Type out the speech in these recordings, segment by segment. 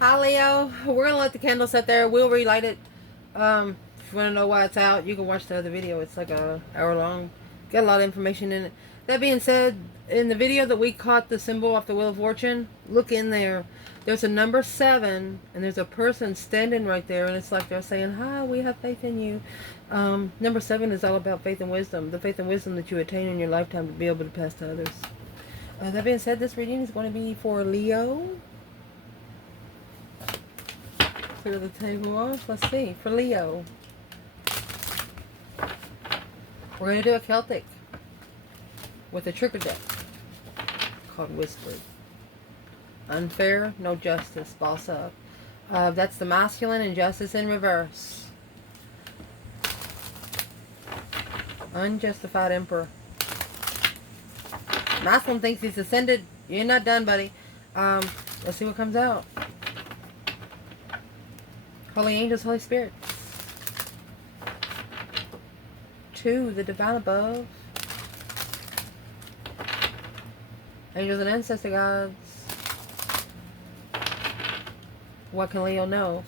Hi Leo, we're gonna let the candle sit there. We'll relight it. If you want to know why it's out, you can watch the other video. It's like a hour long. Got a lot of information in it. That being said, in the video that we caught the symbol off the Wheel of Fortune, look in there. There's a number 7, and there's a person standing right there, and it's like they're saying, "Hi, we have faith in you." Number 7 is all about faith and wisdom, the faith and wisdom that you attain in your lifetime to be able to pass to others. That being said, this reading is going to be for Leo. Clear the table off. Let's see. For Leo, we're going to do a Celtic with a trigger deck called Wysper. Unfair, no justice, boss up. That's the masculine, and justice in reverse. Unjustified emperor. Masculine thinks he's ascended. You're not done, buddy. Let's see what comes out. Holy angels, Holy Spirit. 2, the divine above. Angels and ancestor gods. What can Leo know?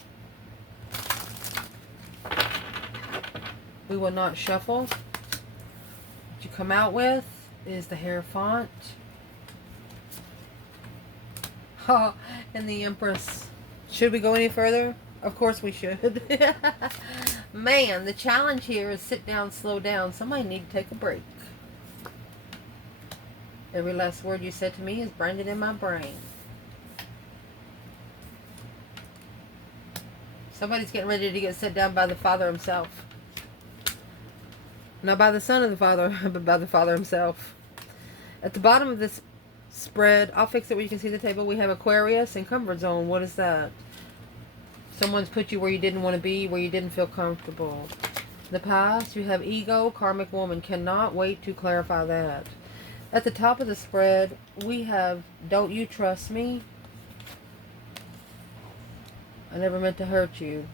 We will not shuffle. What you come out with is the Hierophant. Oh, and the Empress. Should we go any further? Of course we should. Man, the challenge here is sit down, slow down. Somebody need to take a break. Every last word you said to me is branded in my brain. Somebody's getting ready to get set down by the Father himself. Not by the Son of the Father, but by the Father himself. At the bottom of this spread, I'll fix it where you can see the table, we have Aquarius and comfort zone. What is that? Someone's put you where you didn't want to be, where you didn't feel comfortable. The past, you have ego, karmic woman. Cannot wait to clarify that. At the top of the spread, we have don't you trust me? I never meant to hurt you.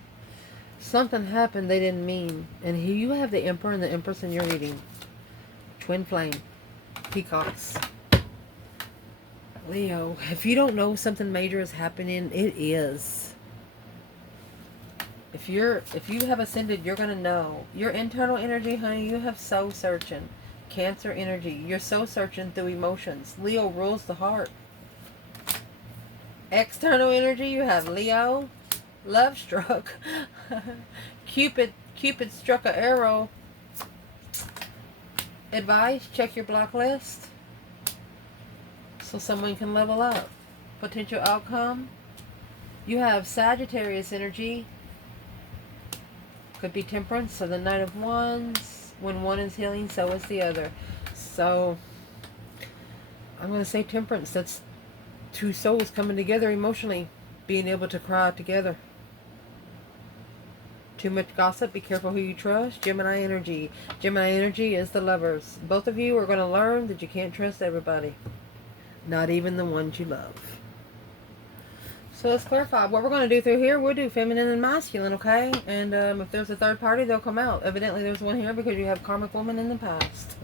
Something happened they didn't mean. And here you have the Emperor and the Empress in your reading. Twin flame. Peacocks. Leo, if you don't know something major is happening, it is. If you have ascended, you're gonna know. Your internal energy, honey, you have soul searching. Cancer energy. You're soul searching through emotions. Leo rules the heart. External energy, you have Leo, love struck. Cupid struck an arrow. Advice, check your block list so someone can level up. Potential outcome, you have Sagittarius energy. Could be Temperance, so the Knight of Wands. When one is healing, so is the other. So I'm going to say Temperance. That's two souls coming together emotionally, being able to cry together. Too much gossip, be careful who you trust. Gemini energy. Gemini energy is the lovers. Both of you are going to learn that you can't trust everybody, not even the ones you love. So let's clarify what we're going to do through here. We'll do feminine and masculine, okay? And if there's a third party, they'll come out. Evidently there's one here because you have karmic woman in the past.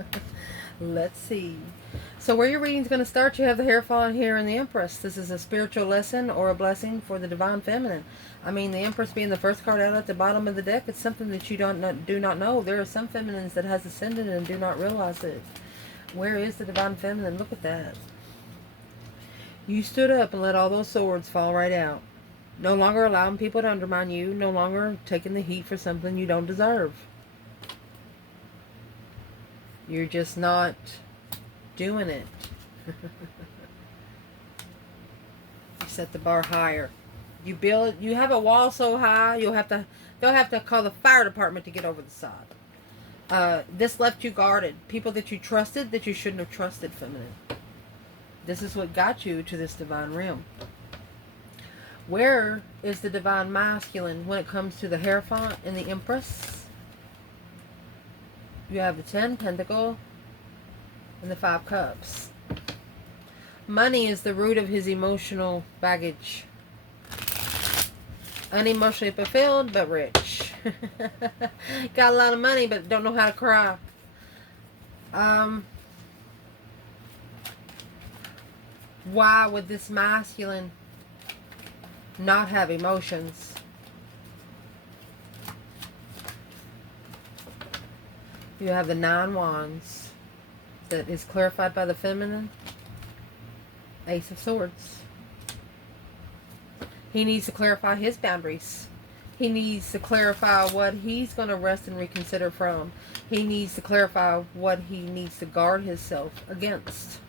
Let's see. So where your reading's going to start, you have the Hierophant here and the Empress. This is a spiritual lesson or a blessing for the divine feminine. I mean, the Empress being the first card out at the bottom of the deck, it's something that you do not know. There are some feminines that has ascended and do not realize it. Where is the divine feminine? Look at that. You stood up and let all those swords fall right out. No longer allowing people to undermine you. No longer taking the heat for something you don't deserve. You're just not doing it. You set the bar higher. You have a wall so high, they'll have to call the fire department to get over the side. This left you guarded. People that you trusted that you shouldn't have trusted, feminine. This is what got you to this divine realm. Where is the divine masculine when it comes to the Hierophant and the Empress? You have the 10 Pentacle and the 5 Cups. Money is the root of his emotional baggage. Unemotionally fulfilled, but rich. Got a lot of money, but don't know how to cry. Why would this masculine not have emotions. You have the 9 Wands that is clarified by the feminine. Ace of Swords. He needs to clarify his boundaries. He needs to clarify what he's going to rest and reconsider from. He needs to clarify what he needs to guard himself against.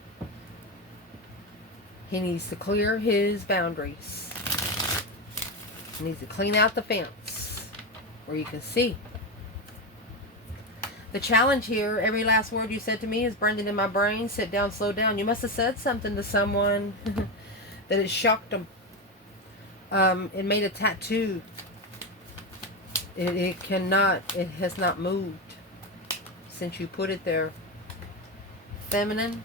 He needs to clear his boundaries. He needs to clean out the fence where you can see. The challenge here, every last word you said to me is branded in my brain. Sit down, slow down. You must have said something to someone that it shocked them. It made a tattoo. It has not moved since you put it there. Feminine.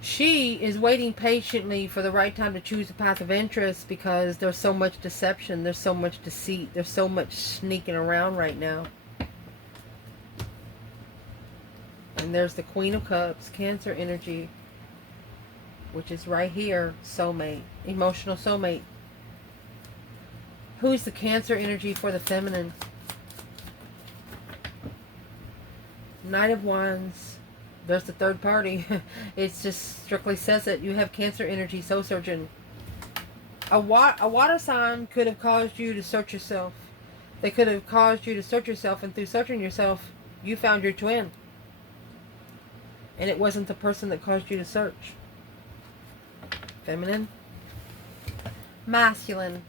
She is waiting patiently for the right time to choose a path of interest, because there's so much deception, there's so much deceit, there's so much sneaking around right now. And there's the Queen of Cups, Cancer energy, which is right here, soulmate, emotional soulmate. Who's the Cancer energy for the feminine? Knight of Wands. There's the third party. It just strictly says it. You have Cancer energy, soul surgeon. A water sign could have caused you to search yourself. They could have caused you to search yourself, and through searching yourself, you found your twin. And it wasn't the person that caused you to search. Feminine. Masculine.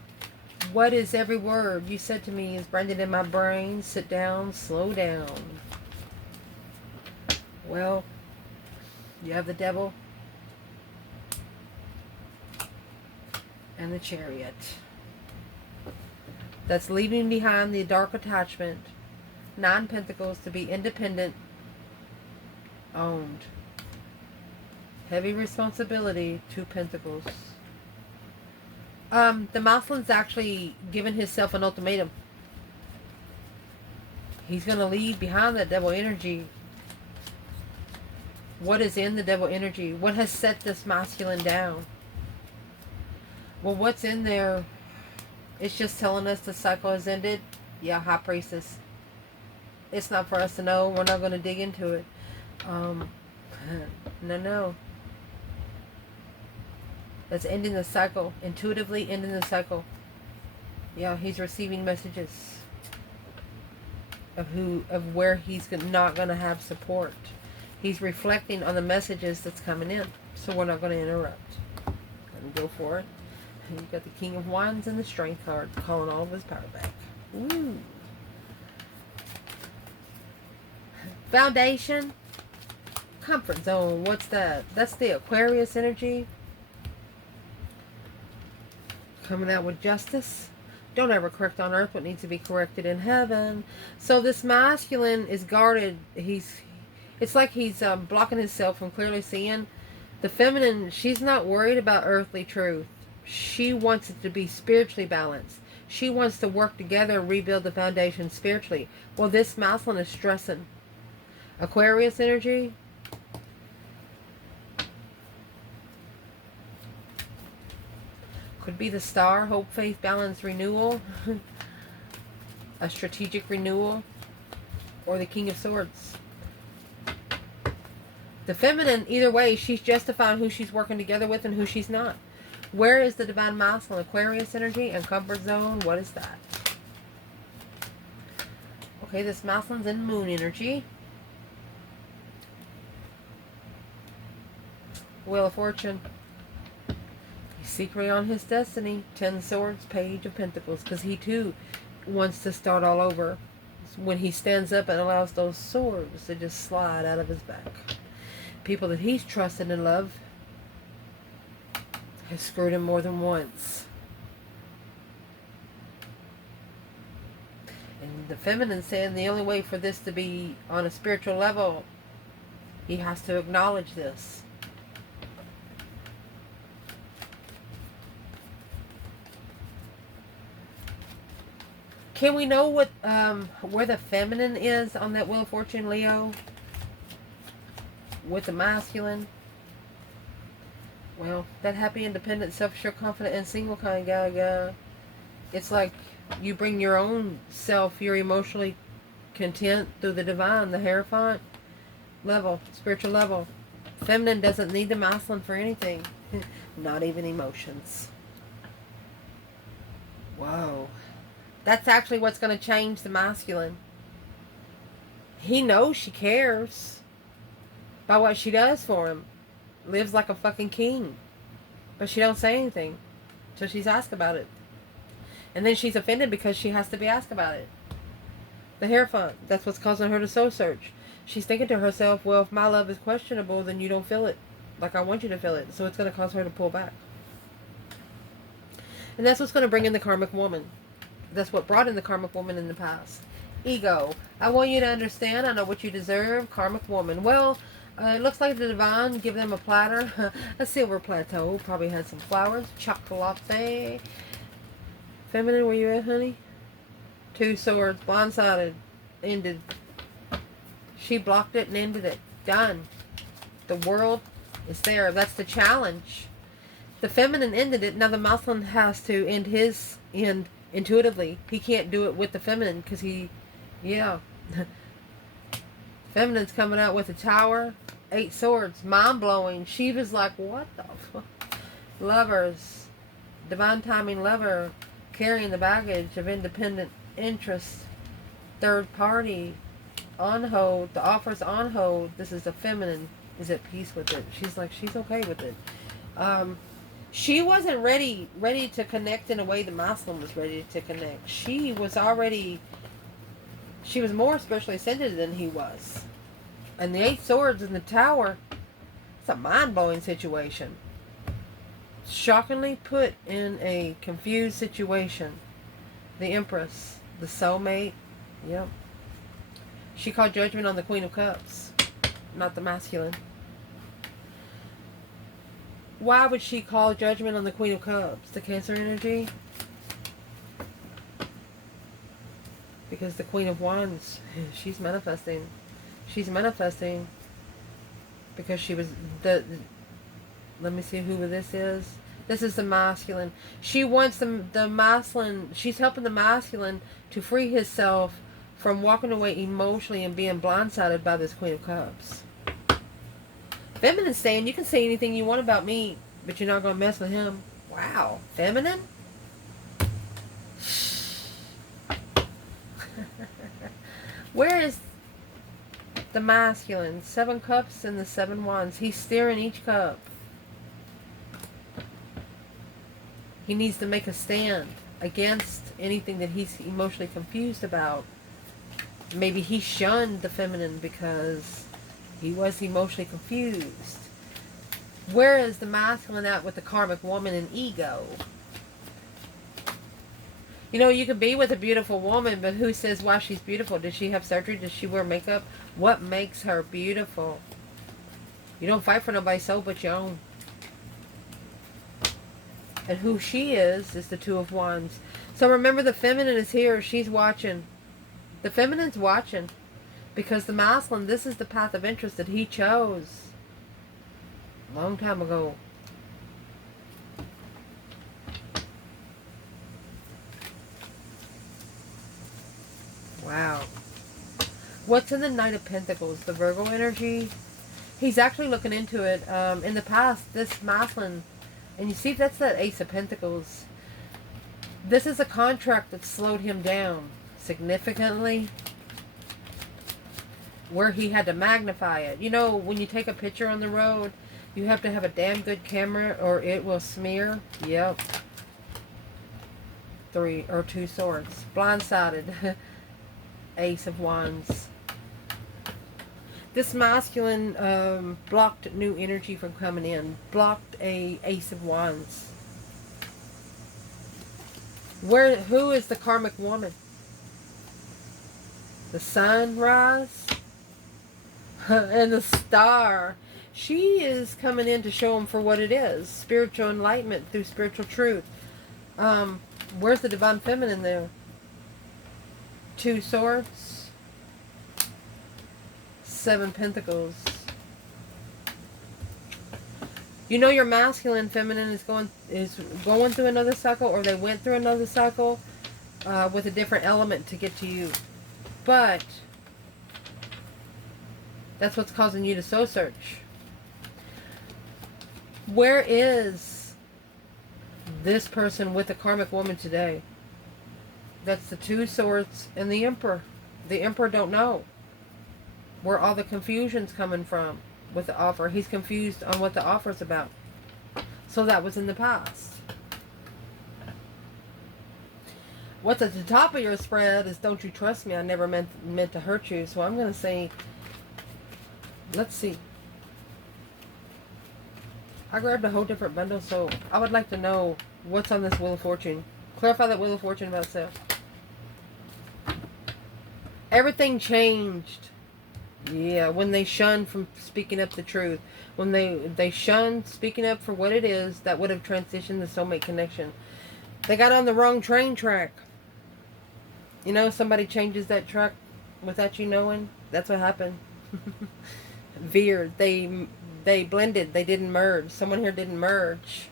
What is every word you said to me is branded in my brain? Sit down, slow down. Well, you have the Devil and the Chariot. That's leaving behind the dark attachment. 9 Pentacles, to be independent, owned. Heavy responsibility, 2 Pentacles. The masculine's actually given himself an ultimatum. He's going to leave behind that Devil energy. What is in the Devil energy? What has set this masculine down? Well, what's in there? It's just telling us the cycle has ended. Yeah, High Priestess. It's not for us to know. We're not going to dig into it. No. That's ending the cycle. Intuitively ending the cycle. Yeah, he's receiving messages of where he's not going to have support. He's reflecting on the messages that's coming in. So we're not going to interrupt. And go for it. And you've got the King of Wands and the Strength card, calling all of his power back. Ooh. Foundation. Comfort zone. What's that? That's the Aquarius energy. Coming out with justice. Don't ever correct on earth what needs to be corrected in heaven. So this masculine is guarded. It's like he's blocking himself from clearly seeing. The feminine, she's not worried about earthly truth. She wants it to be spiritually balanced. She wants to work together and rebuild the foundation spiritually. Well, this masculine is stressing. Aquarius energy. Could be the Star, hope, faith, balance, renewal. A strategic renewal. Or the King of Swords. The feminine, either way, she's justifying who she's working together with and who she's not. Where is the divine masculine? Aquarius energy and comfort zone. What is that? Okay, this masculine's in moon energy. Wheel of Fortune. He's secretly on his destiny. 10 Swords, Page of Pentacles. Because he too wants to start all over. When he stands up and allows those swords to just slide out of his back. People that he's trusted and loved has screwed him more than once. And the feminine saying the only way for this to be on a spiritual level, he has to acknowledge this. Can we know what where the feminine is on that Wheel of Fortune, Leo? With the masculine. Well, that happy, independent, self-assured, confident, and single kind guy. It's like you bring your own self. You're emotionally content through the divine, the Hierophant level, spiritual level. Feminine doesn't need the masculine for anything. Not even emotions. Whoa. That's actually what's going to change the masculine. He knows she cares by what she does for him. Lives like a fucking king. But she don't say anything till she's asked about it. And then she's offended because she has to be asked about it. The Hierophant. That's what's causing her to soul search. She's thinking to herself, well, if my love is questionable, then you don't feel it like I want you to feel it. So it's going to cause her to pull back. And that's what's going to bring in the karmic woman. That's what brought in the karmic woman in the past. Ego. I want you to understand. I know what you deserve. Karmic woman. Well, it looks like the divine give them a platter. A silver plateau. Probably had some flowers. Chocolate. Feminine, where you at, honey? 2 swords. Blindsided. Ended. She blocked it and ended it. Done. The world is there. That's the challenge. The feminine ended it. Now the masculine has to end his end intuitively. He can't do it with the feminine because Feminine's coming out with a tower. 8 swords. Mind-blowing. Shiva's like, what the fuck? Lovers. Divine timing lover. Carrying the baggage of independent interest. Third party. On hold. The offer's on hold. This is the feminine. Is at peace with it. She's like, she's okay with it. She wasn't ready to connect in a way the masculine was ready to connect. She was more spiritually ascended than he was. And the 8 swords in the tower, it's a mind-blowing situation. Shockingly put in a confused situation. The Empress, the soulmate, yep. She called judgment on the Queen of Cups, not the masculine. Why would she call judgment on the Queen of Cups? The Cancer energy? Because the Queen of Wands, she's manifesting. She's manifesting because she was let me see who this is. This is the masculine. She wants the masculine. She's helping the masculine to free himself from walking away emotionally and being blindsided by this Queen of Cups. Feminine saying, you can say anything you want about me, but you're not going to mess with him. Wow. Feminine? Where is the masculine? 7 cups and the 7 wands. He's steering each cup. He needs to make a stand against anything that he's emotionally confused about. Maybe he shunned the feminine because he was emotionally confused. Where is the masculine at with the karmic woman and ego? You know, you could be with a beautiful woman, but who says why she's beautiful? Did she have surgery? Does she wear makeup? What makes her beautiful? You don't fight for nobody's soul but your own. And who she is the 2 of Wands. So remember, the feminine is here. She's watching. The feminine's watching. Because the masculine, this is the path of interest that he chose a long time ago. Wow. What's in the Knight of Pentacles? The Virgo energy? He's actually looking into it. In the past, this masculine, and you see that's that Ace of Pentacles. This is a contract that slowed him down significantly, where he had to magnify it. You know, when you take a picture on the road, you have to have a damn good camera or it will smear. Yep. 3 or 2 swords. Blindsided. Ace of Wands. This masculine blocked new energy from coming in. Blocked a Ace of Wands. Who is the karmic woman? The sunrise and the star. She is coming in to show him for what it is. Spiritual enlightenment through spiritual truth. Where's the divine feminine there? 2 swords. 7 pentacles. You know your masculine, feminine is going through another cycle, or they went through another cycle with a different element to get to you. But that's what's causing you to soul search. Where is this person with the karmic woman today? That's the Two Swords and the Emperor. The Emperor don't know where all the confusion's coming from with the offer. He's confused on what the offer's about. So that was in the past. What's at the top of your spread is, don't you trust me? I never meant to hurt you. So I'm going to say, let's see. I grabbed a whole different bundle, so I would like to know what's on this Wheel of Fortune. Clarify that Wheel of Fortune about itself. Everything changed. Yeah, when they shunned from speaking up the truth. When they shunned speaking up for what it is, that would have transitioned the soulmate connection. They got on the wrong train track. You know, somebody changes that track without you knowing. That's what happened. Veered. They blended. They didn't merge. Someone here didn't merge.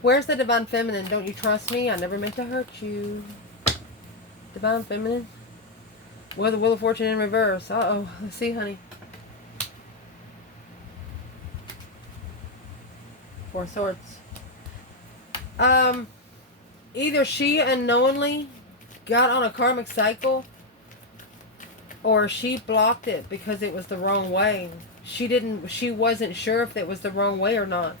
Where's the Divine Feminine? Don't you trust me? I never meant to hurt you. Divine Feminine. Well, the Wheel of Fortune in reverse. Uh-oh. Let's see, honey. Four Swords. Either she unknowingly got on a karmic cycle, or she blocked it because it was the wrong way. She wasn't sure if it was the wrong way or not.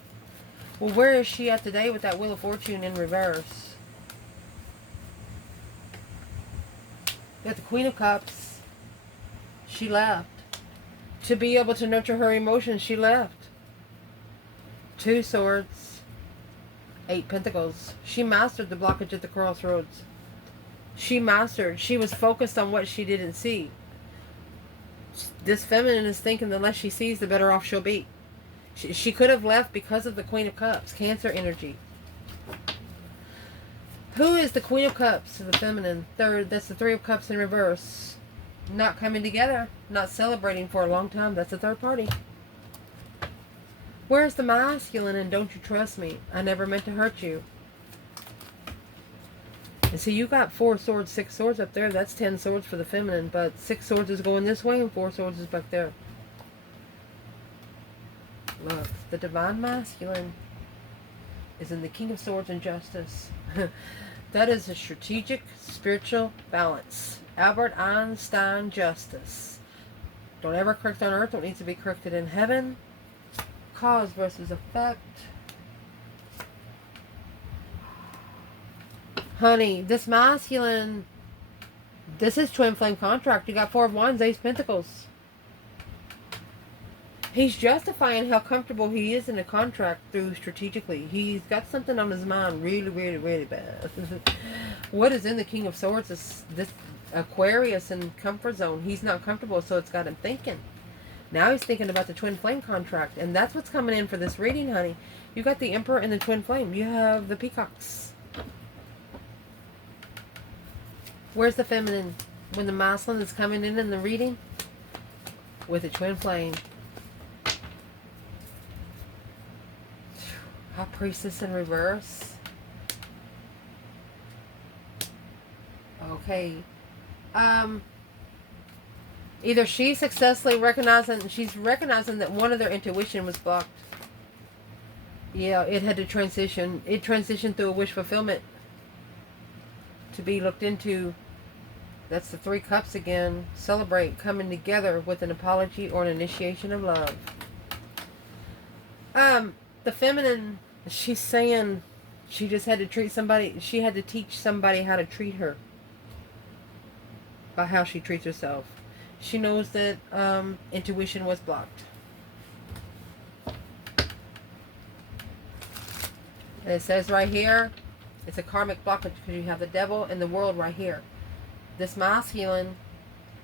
Well, where is she at today with that Wheel of Fortune in reverse? Got the Queen of Cups. She left. To be able to nurture her emotions, she left. Two Swords. 8 Pentacles. She mastered the blockage at the crossroads. She was focused on what she didn't see. This feminine is thinking the less she sees, the better off she'll be. She could have left because of the Queen of Cups. Cancer energy. Who is the Queen of Cups to the feminine? Third, that's the Three of Cups in reverse. Not coming together. Not celebrating for a long time. That's the third party. Where's the masculine and don't you trust me? I never meant to hurt you. And see, you got 4 swords, 6 swords up there. That's 10 swords for the feminine. But 6 swords is going this way and 4 swords is back there. Look, the Divine Masculine is in the King of Swords and Justice. That is a strategic, spiritual balance. Albert Einstein justice. Don't ever correct on earth what needs to be corrected in heaven. Cause versus effect. Honey, this masculine, this is twin flame contract. You got 4 of Wands, Ace Pentacles. He's justifying how comfortable he is in a contract through strategically. He's got something on his mind really, really, really bad. What is in the King of Swords is this Aquarius in comfort zone. He's not comfortable, so it's got him thinking. Now he's thinking about the twin flame contract, and that's what's coming in for this reading, honey. You got the Emperor and the twin flame. You have the peacocks. Where's the feminine? When the masculine is coming in the reading? With the twin flame. High Priestess in reverse. Okay. Either she's successfully she's recognizing that one of their intuition was blocked. Yeah, it had to transition. It transitioned through a wish fulfillment to be looked into. That's the 3 cups again. Celebrate coming together with an apology or an initiation of love. The feminine, she's saying she just had to treat somebody, she had to teach somebody how to treat her by how she treats herself. She knows that intuition was blocked. And it says right here, it's a karmic blockage because you have the devil and the world right here. This masculine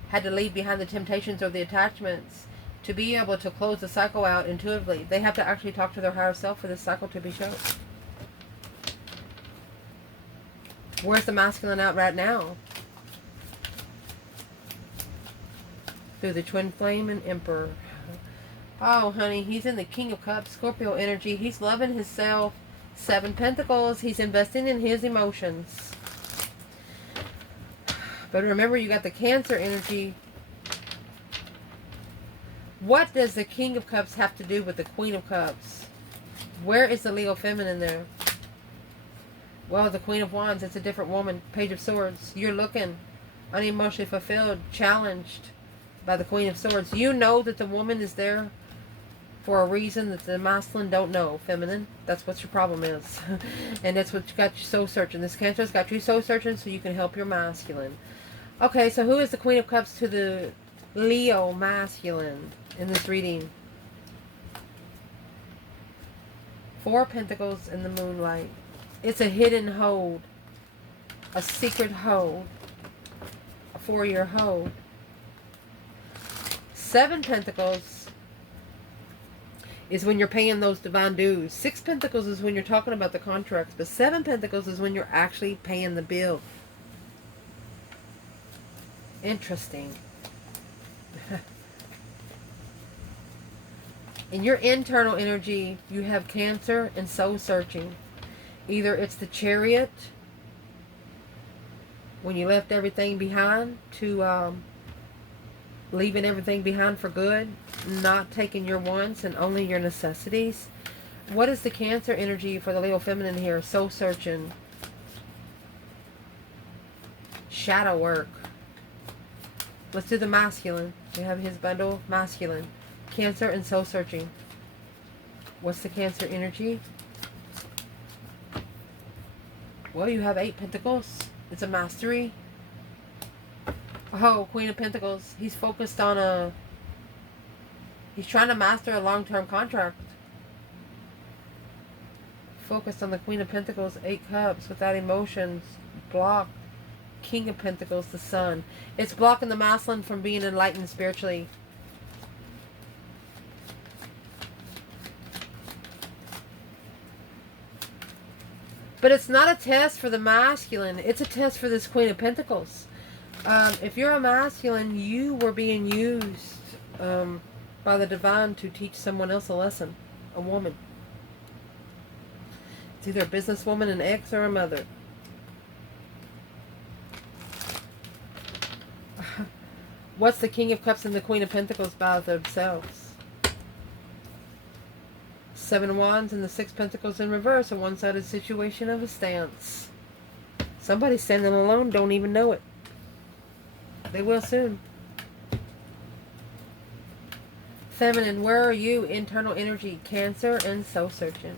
had to leave behind the temptations or the attachments to be able to close the cycle out intuitively. They have to actually talk to their higher self for this cycle to be shown. Where's the masculine out right now? Through the twin flame and Emperor. Oh, honey, he's in the King of Cups, Scorpio energy. He's loving himself. 7 Pentacles. He's investing in his emotions. But remember, you got the Cancer energy. What does the King of Cups have to do with the Queen of Cups? Where is the Leo feminine there? Well, the Queen of Wands, it's a different woman. Page of Swords. You're looking unemotionally fulfilled, challenged by the Queen of Swords. You know that the woman is there for a reason that the masculine don't know, feminine. That's what your problem is. And that's what got you soul searching. This Cancer's got you soul searching so you can help your masculine. Okay, so who is the Queen of Cups to the Leo masculine in this reading? 4 Pentacles in the moonlight. It's a hidden hold. A secret hold. A 4-year hold. 7 Pentacles is when you're paying those divine dues. 6 Pentacles is when you're talking about the contracts. But 7 Pentacles is when you're actually paying the bill. Interesting. In your internal energy, you have Cancer and soul searching. Either it's the Chariot, when you left everything behind, to leaving everything behind for good, not taking your wants and only your necessities. What is the Cancer energy for the Leo feminine here? Soul searching. Shadow work. Let's do the masculine. We have his bundle, masculine. Cancer and soul searching. What's the Cancer energy? Well, you have 8 Pentacles. It's a mastery. Oh, Queen of Pentacles. He's focused on he's trying to master a long-term contract. Focused on the Queen of Pentacles, 8 Cups, without emotions, blocked. King of Pentacles, the Sun. It's blocking the masculine from being enlightened spiritually. But it's not a test for the masculine. It's a test for this Queen of Pentacles. If you're a masculine, you were being used by the divine to teach someone else a lesson. A woman. It's either a businesswoman, an ex, or a mother. What's the King of Cups and the Queen of Pentacles by themselves? 7 Wands and the 6 Pentacles in reverse. A one-sided situation of a stance. Somebody standing alone don't even know it. They will soon. Feminine, where are you? Internal energy, Cancer and soul searching.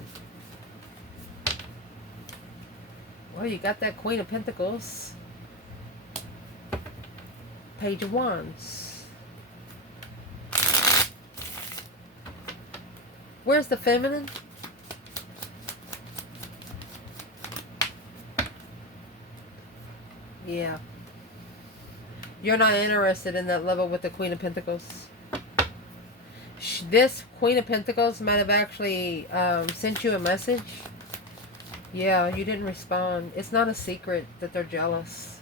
Well, you got that Queen of Pentacles. Page of Wands. Where's the feminine? Yeah. You're not interested in that level with the Queen of Pentacles. This Queen of Pentacles might have actually sent you a message. Yeah, you didn't respond. It's not a secret that they're jealous.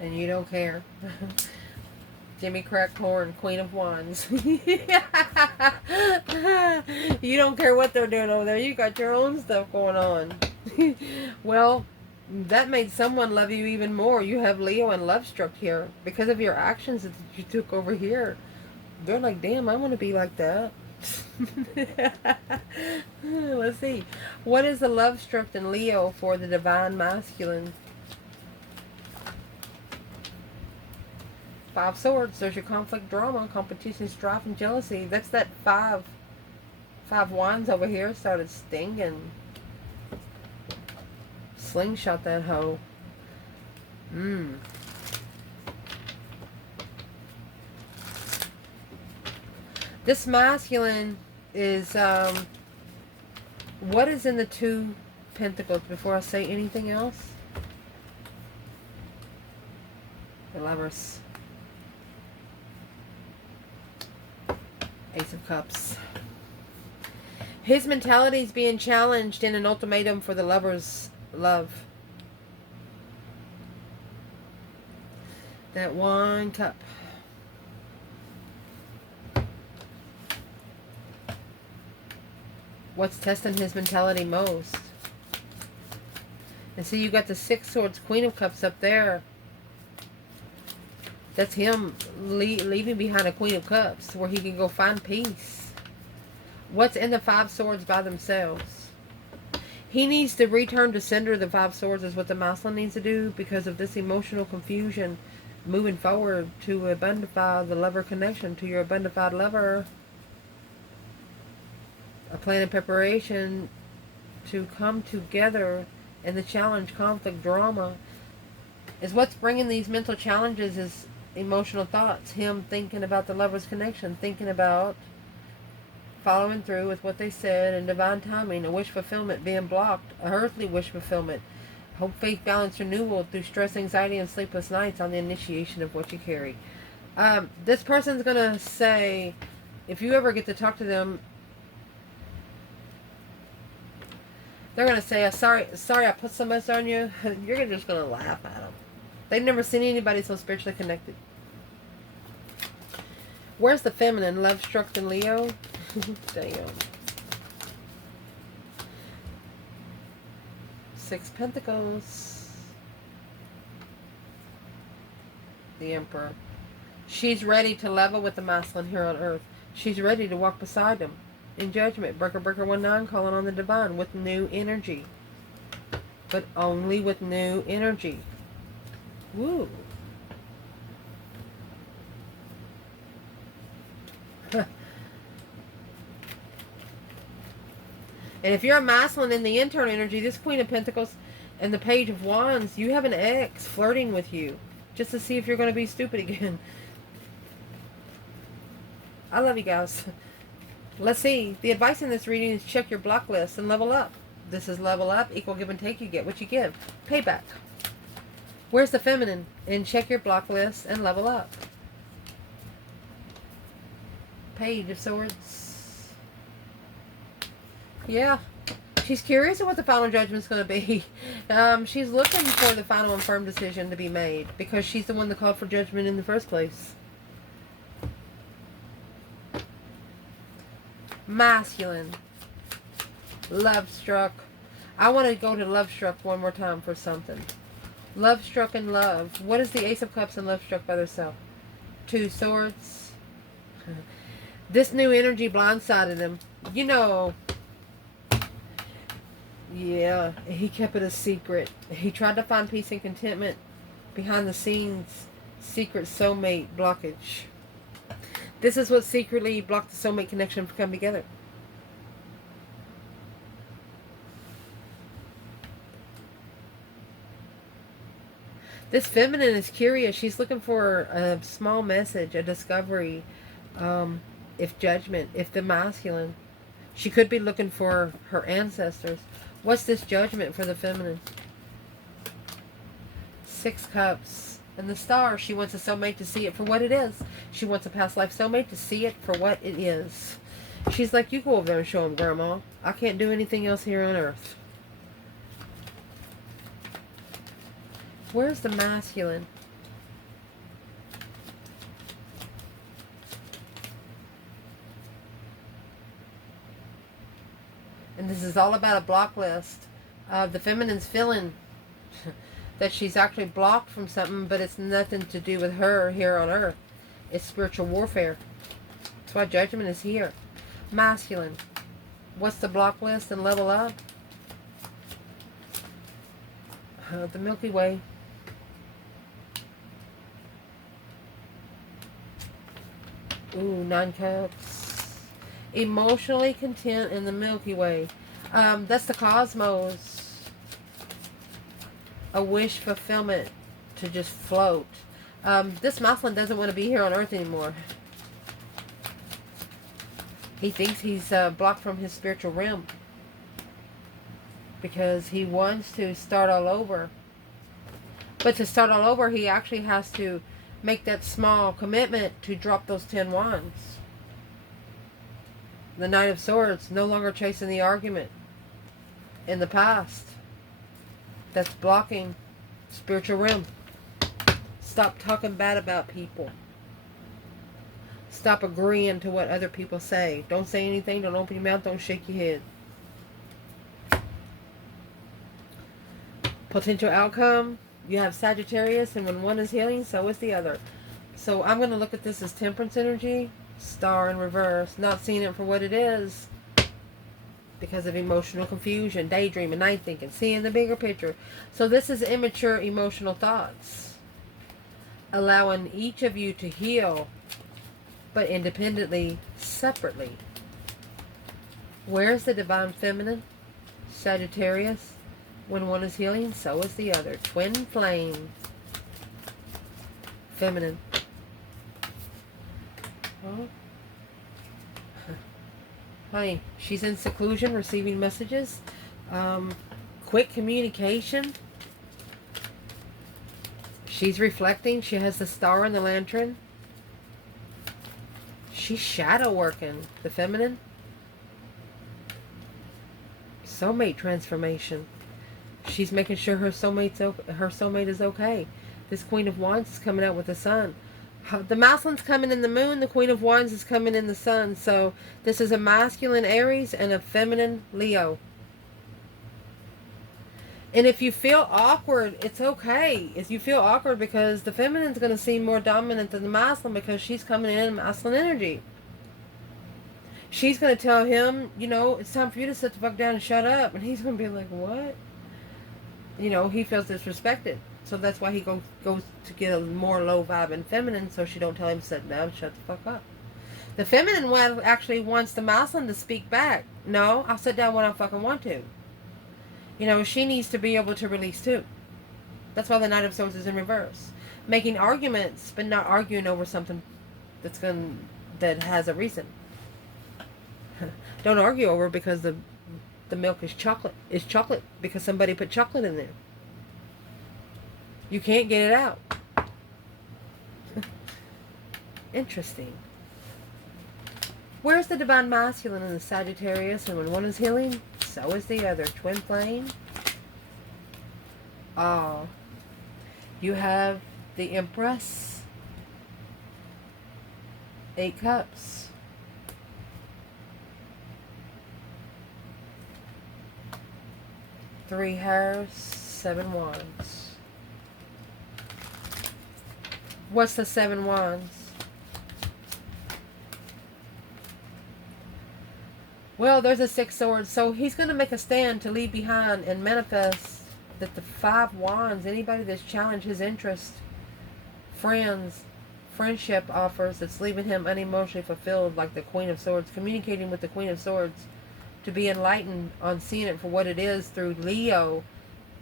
And you don't care. Jimmy Crackhorn, Queen of Wands. You don't care what they're doing over there. You got your own stuff going on. Well, that made someone love you even more. You have Leo and Love Struck here. Because of your actions that you took over here. They're like, damn, I want to be like that. Let's see. What is the Love Struck in Leo for the Divine Masculine? 5 Swords. There's your conflict, drama, competition, strife, and jealousy. That's that 5 Wands over here started stinging. Slingshot that hoe. This masculine is what is in the 2 Pentacles before I say anything else? The Lovers. Ace of Cups. His mentality is being challenged in an ultimatum for the Lover's love. That 1 cup. What's testing his mentality most? And see, you got the Six Swords, Queen of Cups up there. That's him leaving behind a Queen of Cups where he can go find peace. What's in the Five Swords by themselves? He needs to return to center. The Five Swords is what the masculine needs to do because of this emotional confusion. Moving forward to abundify the lover connection to your abundified lover. A plan and preparation to come together in the challenge, conflict, drama is what's bringing these mental challenges is emotional thoughts. Him thinking about the lover's connection, thinking about following through with what they said and divine timing, a wish fulfillment being blocked, a earthly wish fulfillment. Hope, faith, balance, renewal through stress, anxiety, and sleepless nights on the initiation of what you carry. This person's going to say, if you ever get to talk to them, they're going to say, sorry I put so much on you. You're just going to laugh at them. They've never seen anybody so spiritually connected. Where's the feminine? Love struck in Leo? Damn. Six Pentacles. The Emperor. She's ready to level with the masculine here on earth. She's ready to walk beside him. In judgment. Breaker 19 calling on the divine with new energy. But only with new energy. Woo. And if you're a masculine in the internal energy, this Queen of Pentacles and the Page of Wands, you have an ex flirting with you just to see if you're going to be stupid again. I love you guys. Let's see. The advice in this reading is check your block list and level up. This is level up. Equal give and take. You get what you give. Payback. Where's the feminine? And check your block list and level up. Page of Swords. Yeah. She's curious of what the final judgment's going to be. She's looking for the final and firm decision to be made because she's the one that called for judgment in the first place. Masculine. Love struck. I want to go to love struck one more time for something. Love struck and love. What is the Ace of Cups and love struck by themselves? Two Swords. This new energy blindsided him. You know, yeah, he kept it a secret. He tried to find peace and contentment behind the scenes. Secret soulmate blockage. This is what secretly blocked the soulmate connection from coming together. This feminine is curious. She's looking for a small message, a discovery, if judgment, if the masculine. She could be looking for her ancestors. What's this judgment for the feminine? Six Cups. And the Star, she wants a soulmate to see it for what it is. She wants a past life soulmate to see it for what it is. She's like, you go over there and show him, Grandma. I can't do anything else here on earth. Where's the masculine? And this is all about a block list. The feminine's feeling that she's actually blocked from something, but it's nothing to do with her here on earth. It's spiritual warfare. That's why judgment is here. Masculine. What's the block list and level up? The Milky Way. Ooh, 9 Cups. Emotionally content in the Milky Way. That's the cosmos. A wish fulfillment to just float. This masculine doesn't want to be here on earth anymore. He thinks he's blocked from his spiritual realm because he wants to start all over. But to start all over, he actually has to make that small commitment to drop those 10 wands. The Knight of Swords, no longer chasing the argument in the past. That's blocking spiritual realm. Stop talking bad about people. Stop agreeing to what other people say. Don't say anything. Don't open your mouth. Don't shake your head. Potential outcome, you have Sagittarius, and when one is healing, so is the other. So I'm going to look at this as Temperance energy, Star in reverse, not seeing it for what it is because of emotional confusion, daydreaming, night thinking, seeing the bigger picture. So this is immature emotional thoughts, allowing each of you to heal, but independently, separately. Where's the Divine Feminine? Sagittarius. When one is healing, so is the other. Twin flame. Feminine. Oh. Honey, she's in seclusion, receiving messages. Quick communication. She's reflecting. She has the star and the lantern. She's shadow working. The feminine. Soulmate transformation. She's making sure her soulmate is okay. This Queen of Wands is coming out with the sun. The masculine's coming in the moon. The Queen of Wands is coming in the sun. So this is a masculine Aries and a feminine Leo. And if you feel awkward, it's okay. If you feel awkward, because the feminine's going to seem more dominant than the masculine because she's coming in masculine energy. She's going to tell him, you know, it's time for you to sit the fuck down and shut up. And he's going to be like, what? You know, he feels disrespected. So that's why he goes to get a more low vibe and feminine, so she don't tell him sit down, shut the fuck up. The feminine one actually wants the masculine to speak back. No, I'll sit down when I fucking want to. You know, she needs to be able to release too. That's why the Knight of Swords is in reverse. Making arguments, but not arguing over something that has a reason. Don't argue over because the milk is chocolate. It's chocolate because somebody put chocolate in there. You can't get it out. Interesting. Where's the Divine Masculine in the Sagittarius? And when one is healing, so is the other. Twin flame. Oh. You have the Empress. 8 cups. Three hairs, 7 wands. What's the 7 wands? Well, there's a 6 swords. So he's going to make a stand to leave behind and manifest that the 5 wands, anybody that's challenged his interest, friendship offers that's leaving him unemotionally fulfilled, like the Queen of Swords, communicating with the Queen of Swords to be enlightened on seeing it for what it is through Leo,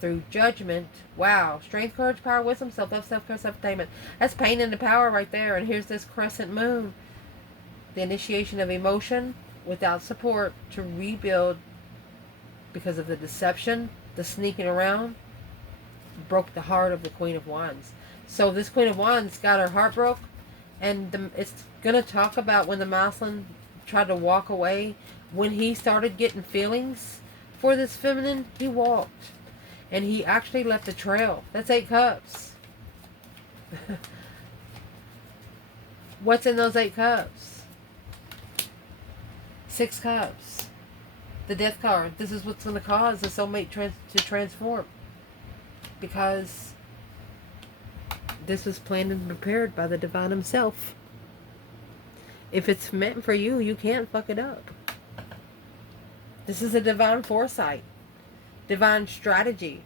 through judgment. Wow. Strength, courage, power, wisdom, self-love, self-care, self-attainment. That's pain into power right there. And here's this crescent moon. The initiation of emotion without support to rebuild because of the deception, the sneaking around, broke the heart of the Queen of Wands. So this Queen of Wands got her heart broke, and it's going to talk about when the masculine tried to walk away. When he started getting feelings for this feminine, he walked. And he actually left a trail. That's 8 cups. What's in those 8 cups? 6 cups. The Death card. This is what's going to cause the soulmate to transform. Because this was planned and prepared by the divine himself. If it's meant for you, you can't fuck it up. This is a divine foresight. Divine strategy.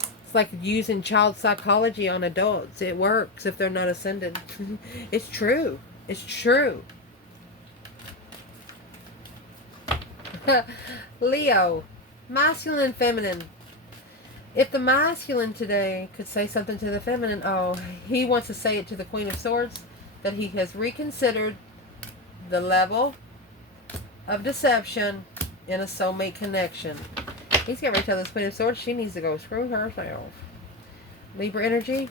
It's like using child psychology on adults. It works if they're not ascended. It's true. It's true. Leo. Masculine and feminine. If the masculine today could say something to the feminine, oh, he wants to say it to the Queen of Swords, that he has reconsidered the level of deception in a soulmate connection. He's getting ready to tell this Queen of Swords she needs to go screw herself. Libra energy.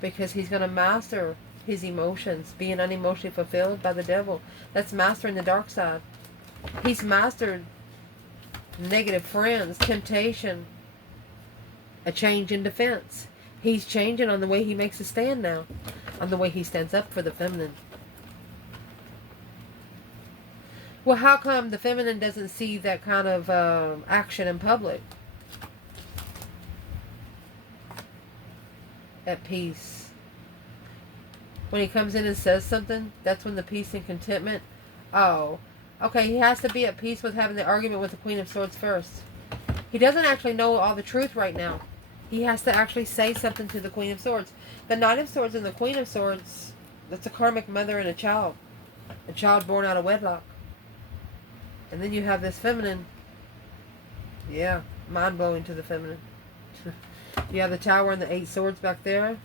Because he's going to master his emotions. Being unemotionally fulfilled by the devil. That's mastering the dark side. He's mastered negative friends, temptation, a change in defense. He's changing on the way he makes a stand now. On the way he stands up for the feminine. Well, how come the feminine doesn't see that kind of action in public? at peace. When he comes in and says something, that's when the peace and contentment. Oh, okay, he has to be at peace with having the argument with the Queen of Swords first. He doesn't actually know all the truth right now. He has to actually say something to the Queen of Swords. The Knight of Swords and the Queen of Swords, that's a karmic mother and a child born out of wedlock. And then you have this feminine. Yeah, mind-blowing to the feminine. You have the Tower and the 8 swords back there.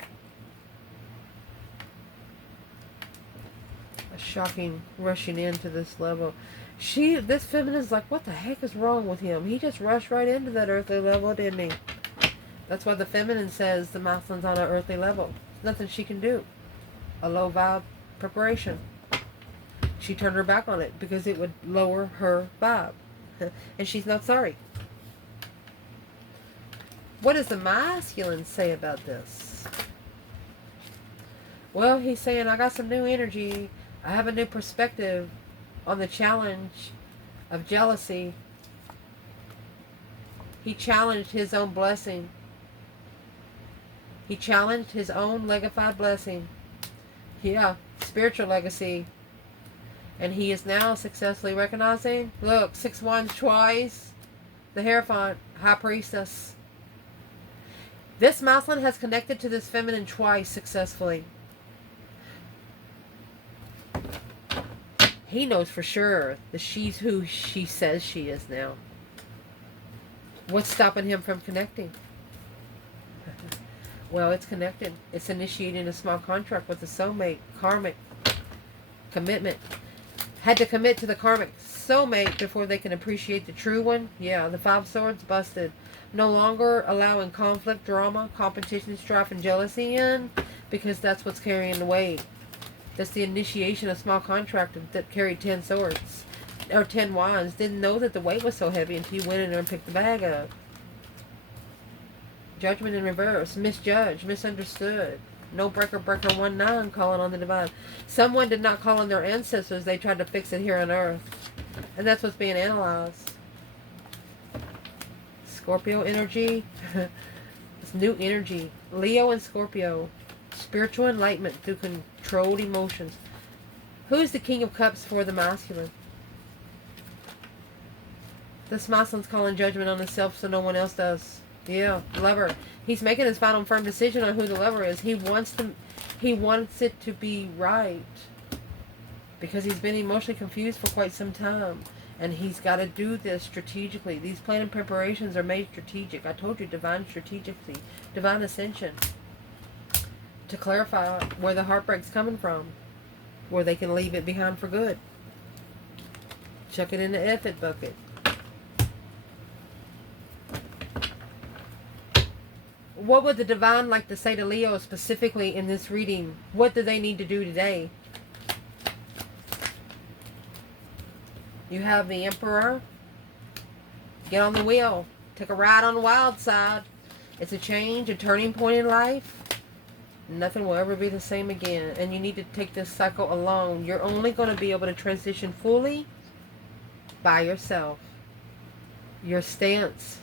A shocking rushing into this level. This feminine's like, what the heck is wrong with him? He just rushed right into that earthly level, didn't he? That's why the feminine says the masculine's on an earthly level. There's nothing she can do. A low vibe preparation. She turned her back on it because it would lower her vibe. And she's not sorry. What does the masculine say about this? Well, he's saying, I got some new energy. I have a new perspective on the challenge of jealousy. He challenged his own blessing. He challenged his own legified blessing. Yeah, spiritual legacy. And he is now successfully recognizing, look, 6 wands twice. The Hierophant, High Priestess. This masculine has connected to this feminine twice successfully. He knows for sure that she's who she says she is now. What's stopping him from connecting? Well, it's connected. It's initiating a small contract with the soulmate. Karmic commitment. Had to commit to the karmic soulmate before they can appreciate the true one. Yeah, the 5 swords busted. No longer allowing conflict, drama, competition, strife, and jealousy in, because that's what's carrying the weight. That's the initiation of small contract that carried 10 swords. Or 10 wands. Didn't know that the weight was so heavy until you went in there and picked the bag up. Judgment in reverse. Misjudged. Misunderstood. No breaker 19 calling on the divine. Someone did not call on their ancestors. They tried to fix it here on earth. And that's what's being analyzed. Scorpio energy. It's new energy. Leo and Scorpio. Spiritual enlightenment through controlled emotions. Who's the King of Cups for the masculine? This masculine's calling judgment on himself so no one else does. Yeah, lover. He's making his final firm decision on who the lover is. He wants it to be right. Because he's been emotionally confused for quite some time. And he's got to do this strategically. These planning preparations are made strategic. I told you, divine strategy, divine ascension. To clarify where the heartbreak's coming from. Where they can leave it behind for good. Chuck it in the effort bucket. What would the divine like to say to Leo specifically in this reading? What do they need to do today? You have the Emperor. Get on the wheel. Take a ride on the wild side. It's a change, a turning point in life. Nothing will ever be the same again. And you need to take this cycle alone. You're only going to be able to transition fully by yourself. Your stance.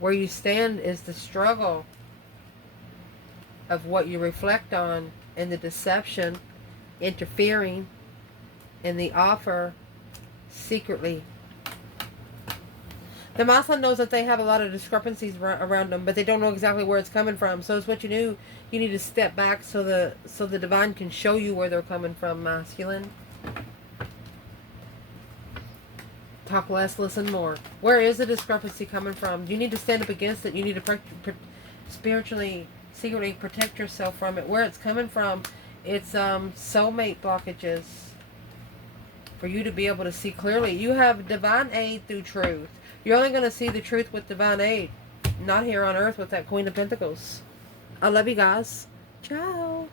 Where you stand is the struggle of what you reflect on and the deception interfering in the offer secretly. The masculine knows that they have a lot of discrepancies around them, but they don't know exactly where it's coming from. So it's what you do. You need to step back so the divine can show you where they're coming from, masculine. Talk less, listen more. Where is the discrepancy coming from? You need to stand up against it. You need to spiritually, secretly protect yourself from it. Where it's coming from, it's soulmate blockages. For you to be able to see clearly. You have divine aid through truth. You're only going to see the truth with divine aid. Not here on earth with that Queen of Pentacles. I love you guys. Ciao.